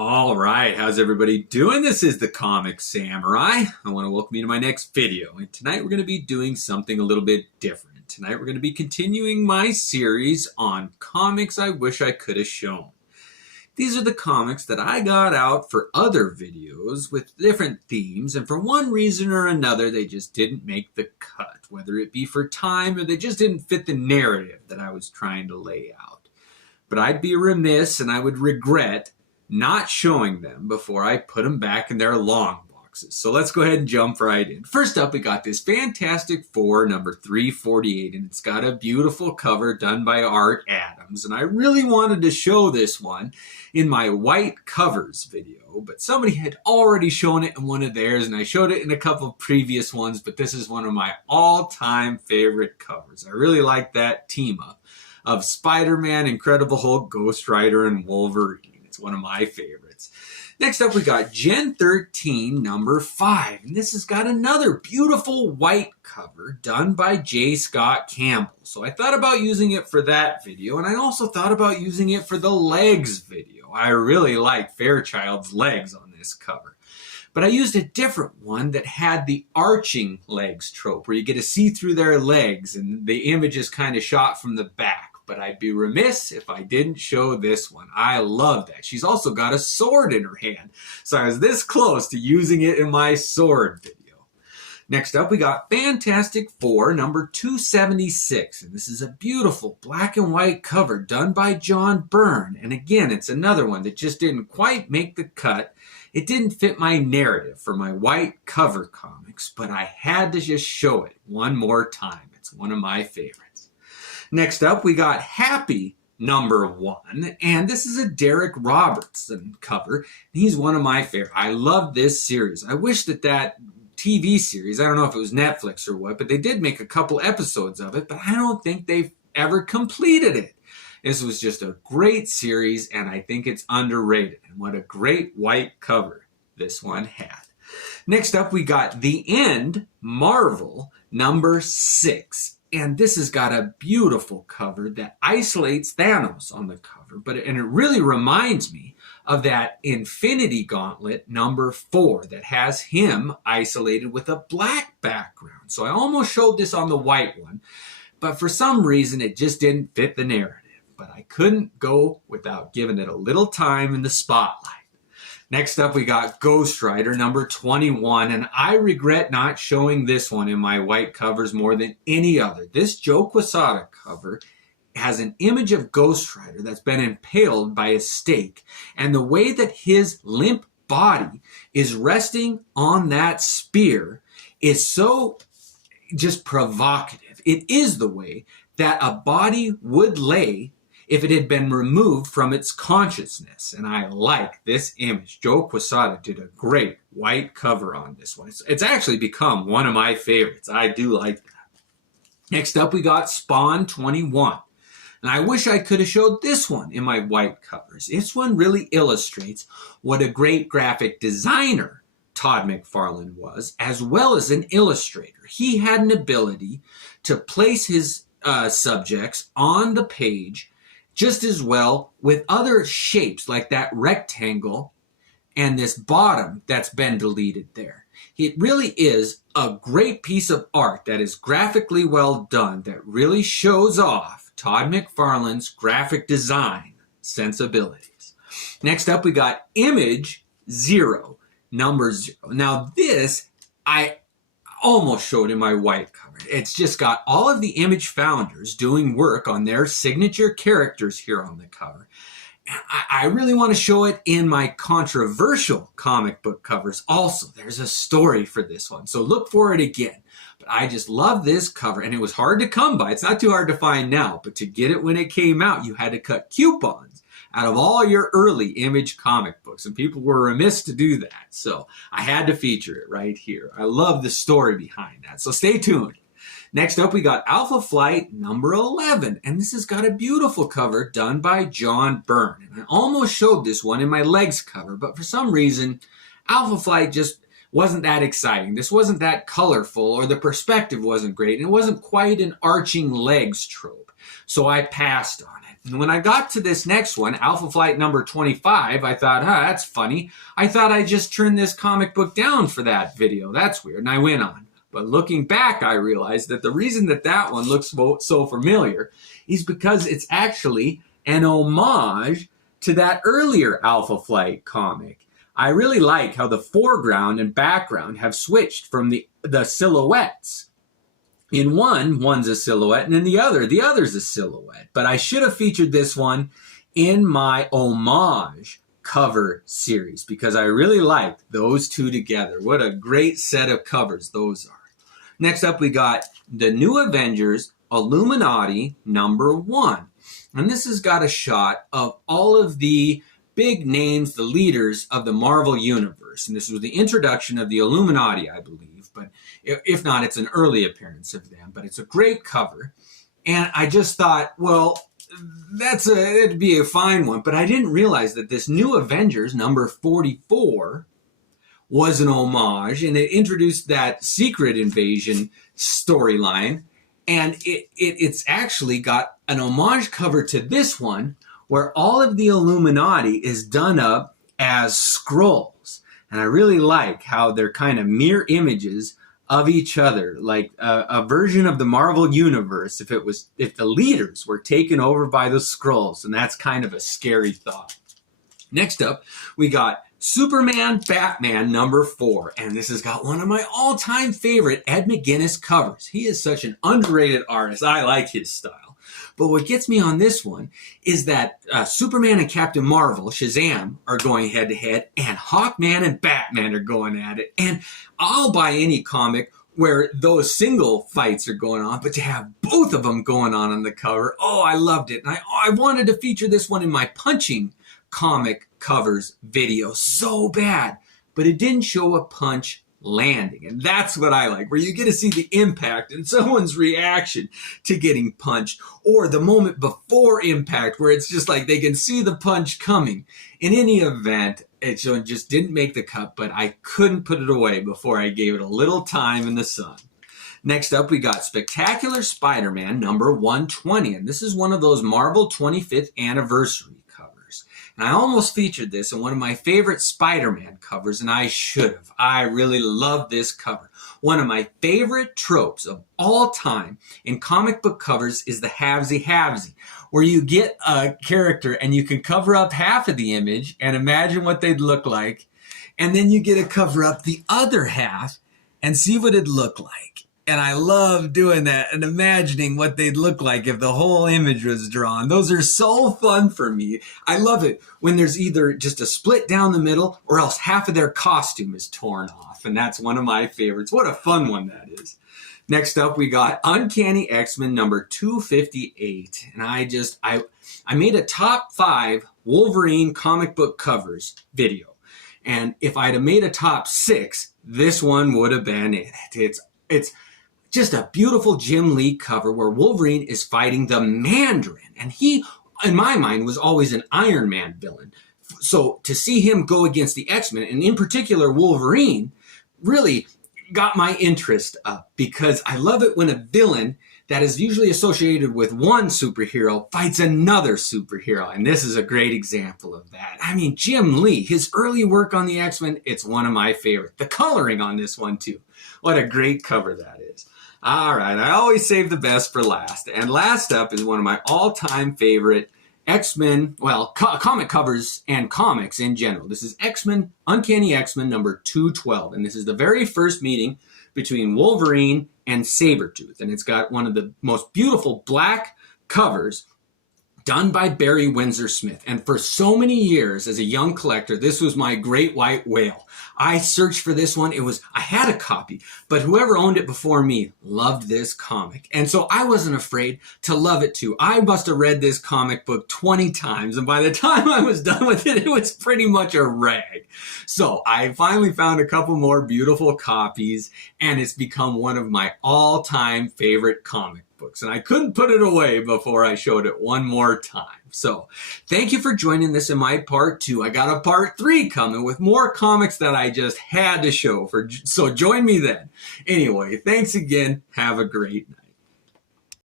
All right, how's everybody doing? This is the Comic Samurai. I want to welcome you to my next video. And tonight we're going to be doing something a little bit different. Tonight we're going to be continuing my series on comics I wish I could have shown. These are the comics that I got out for other videos with different themes, and for one reason or another they just didn't make the cut, whether it be for time or they just didn't fit the narrative that I was trying to lay out. But I'd be remiss and I would regret not showing them before I put them back in their long boxes. So let's go ahead and jump right in. First up, we got this Fantastic Four number 348, and it's got a beautiful cover done by Art Adams. And I really wanted to show this one in my white covers video, but somebody had already shown it in one of theirs, and I showed it in a couple of previous ones, but this is one of my all-time favorite covers. I really like that team up of Spider-Man, Incredible Hulk, Ghost Rider, and Wolverine. One of my favorites. Next up, we got Gen 13, number 5. And this has got another beautiful white cover done by J. Scott Campbell. So I thought about using it for that video, and I also thought about using it for the legs video. I really like Fairchild's legs on this cover. But I used a different one that had the arching legs trope, where you get to see through their legs, and the image is kind of shot from the back. But I'd be remiss if I didn't show this one. I love that. She's also got a sword in her hand. So I was this close to using it in my sword video. Next up, we got Fantastic Four, number 276. And this is a beautiful black and white cover done by John Byrne. And again, it's another one that just didn't quite make the cut. It didn't fit my narrative for my white cover comics, but I had to just show it one more time. It's one of my favorites. Next up, we got Happy number 1, and this is a Derek Robertson cover. He's one of my favorites. I love this series. I wish that TV series, I don't know if it was Netflix or what, but they did make a couple episodes of it, but I don't think they've ever completed it. This was just a great series, and I think it's underrated. And what a great white cover this one had. Next up, we got The End, Marvel, number 6. And this has got a beautiful cover that isolates Thanos on the cover. And it really reminds me of that Infinity Gauntlet number 4 that has him isolated with a black background. So I almost showed this on the white one, but for some reason it just didn't fit the narrative. But I couldn't go without giving it a little time in the spotlight. Next up, we got Ghost Rider, number 21, and I regret not showing this one in my white covers more than any other. This Joe Quesada cover has an image of Ghost Rider that's been impaled by a stake, and the way that his limp body is resting on that spear is so just provocative. It is the way that a body would lay if it had been removed from its consciousness. And I like this image. Joe Quesada did a great white cover on this one. It's actually become one of my favorites. I do like that. Next up, we got Spawn 21. And I wish I could have showed this one in my white covers. This one really illustrates what a great graphic designer Todd McFarlane was, as well as an illustrator. He had an ability to place his subjects on the page just as well with other shapes like that rectangle and this bottom that's been deleted there. It really is a great piece of art that is graphically well done, that really shows off Todd McFarlane's graphic design sensibilities. Next up, we got Image 0, number 0. Now this, I almost showed in my white cover. It's just got all of the Image founders doing work on their signature characters here on the cover. And I really want to show it in my controversial comic book covers also. There's a story for this one, so look for it again. But I just love this cover, and it was hard to come by. It's not too hard to find now, but to get it when it came out, you had to cut coupons out of all your early Image comic books, and people were remiss to do that. So I had to feature it right here. I love the story behind that, so stay tuned. Next up, we got Alpha Flight number 11, and this has got a beautiful cover done by John Byrne. And I almost showed this one in my legs cover, but for some reason, Alpha Flight just wasn't that exciting. This wasn't that colorful, or the perspective wasn't great, and it wasn't quite an arching legs trope. So I passed on it. And when I got to this next one, Alpha Flight number 25, I thought, that's funny. I thought I just turned this comic book down for that video. That's weird. And I went on. But looking back, I realized that the reason that one looks so familiar is because it's actually an homage to that earlier Alpha Flight comic. I really like how the foreground and background have switched from the silhouettes. In one's a silhouette, and in the other's a silhouette. But I should have featured this one in my homage cover series because I really liked those two together. What a great set of covers those are. Next up, we got the New Avengers Illuminati #1. And this has got a shot of all of the big names, the leaders of the Marvel Universe. And this was the introduction of the Illuminati, I believe. But if not, it's an early appearance of them. But it's a great cover. And I just thought, well, it'd be a fine one. But I didn't realize that this New Avengers #44 was an homage. And it introduced that Secret Invasion storyline. And it's actually got an homage cover to this one where all of the Illuminati is done up as Skrulls. And I really like how they're kind of mirror images of each other, like a version of the Marvel Universe if the leaders were taken over by the Skrulls. And that's kind of a scary thought. Next up, we got Superman Batman #4. And this has got one of my all-time favorite Ed McGuinness covers. He is such an underrated artist. I like his style. But what gets me on this one is that Superman and Captain Marvel, Shazam, are going head-to-head, and Hawkman and Batman are going at it. And I'll buy any comic where those single fights are going on, but to have both of them going on the cover, I loved it. And I wanted to feature this one in my punching comic covers video so bad, but it didn't show a punch landing. And that's what I like, where you get to see the impact and someone's reaction to getting punched, or the moment before impact where it's just like they can see the punch coming. In any event, it just didn't make the cut, but I couldn't put it away before I gave it a little time in the sun. Next up, we got Spectacular Spider-Man #120, and this is one of those Marvel 25th anniversary covers. And I almost featured this in one of my favorite Spider-Man covers, and I should have. I really love this cover. One of my favorite tropes of all time in comic book covers is the halvesy-halvesy, where you get a character and you can cover up half of the image and imagine what they'd look like, and then you get to cover up the other half and see what it'd look like. And I love doing that and imagining what they'd look like if the whole image was drawn. Those are so fun for me. I love it when there's either just a split down the middle or else half of their costume is torn off. And that's one of my favorites. What a fun one that is. Next up, we got Uncanny X-Men #258. And I made a top 5 Wolverine comic book covers video. And if I'd have made a top 6, this one would have been in it. It's just a beautiful Jim Lee cover where Wolverine is fighting the Mandarin. And he, in my mind, was always an Iron Man villain. So to see him go against the X-Men, and in particular Wolverine, really got my interest up, because I love it when a villain that is usually associated with one superhero fights another superhero. And this is a great example of that. I mean, Jim Lee, his early work on the X-Men, it's one of my favorites. The coloring on this one, too. What a great cover that is. All right, I always save the best for last. And last up is one of my all-time favorite X-Men, comic covers and comics in general. This is X-Men, Uncanny X-Men #212. And this is the very first meeting between Wolverine and Sabretooth. And it's got one of the most beautiful black covers done by Barry Windsor Smith. And for so many years as a young collector, this was my great white whale. I searched for this one. I had a copy, but whoever owned it before me loved this comic. And so I wasn't afraid to love it too. I must have read this comic book 20 times. And by the time I was done with it, it was pretty much a rag. So I finally found a couple more beautiful copies, and it's become one of my all-time favorite comic books. And I couldn't put it away before I showed it one more time. So thank you for joining this in my part 2. I got a part 3 coming with more comics that I just had to show. So join me then. Anyway, thanks again. Have a great night.